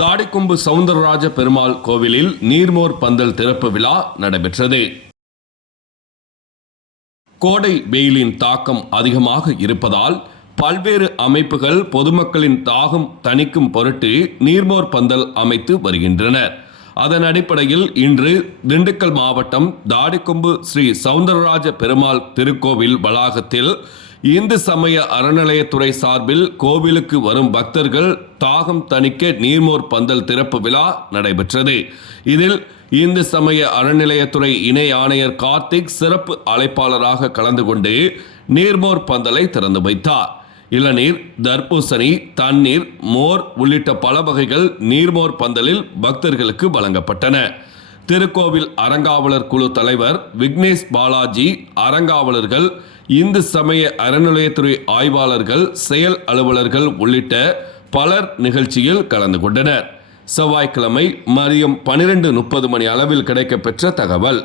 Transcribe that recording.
தாடிக்கொம்பு சவுந்தரராஜ பெருமாள் கோவிலில் நீர்மோர் பந்தல் திறப்பு விழா நடைபெற்றது. கோடை வெயிலின் தாக்கம் அதிகமாக இருப்பதால் பல்வேறு அமைப்புகள் பொதுமக்களின் தாகம் தணிக்கும் பொருட்டு நீர்மோர் பந்தல் அமைத்து வருகின்றனர். அதன் அடிப்படையில் இன்று திண்டுக்கல் மாவட்டம் தாடிக்கொம்பு ஸ்ரீ சவுந்தரராஜ பெருமாள் திருக்கோவில் வளாகத்தில் இந்து சமய அறநிலையத்துறை சார்பில் கோவிலுக்கு வரும் பக்தர்கள் தாகம் தணிக்க நீர்மோர் பந்தல் திறப்பு விழா நடைபெற்றது. இதில் இந்து சமய அறநிலையத்துறை இணை ஆணையர் கார்த்திக் சிறப்பு அழைப்பாளராக கலந்து கொண்டு நீர்மோர் பந்தலை திறந்து வைத்தார். இளநீர், தர்பூசணி, தண்ணீர், மோர் உள்ளிட்ட பல வகைகள் நீர்மோர் பந்தலில் பக்தர்களுக்கு வழங்கப்பட்டன. திருக்கோவில் அறங்காவலர் குழு தலைவர் விக்னேஷ் பாலாஜி, அறங்காவலர்கள், இந்து சமய அறநிலையத்துறை ஆய்வாளர்கள், செயல் அலுவலர்கள் உள்ளிட்ட பலர் நிகழ்ச்சியில் கலந்து கொண்டனர். செவ்வாய்க்கிழமை மதியம் 12:30 மணி அளவில் கிடைக்கப்பெற்ற தகவல்.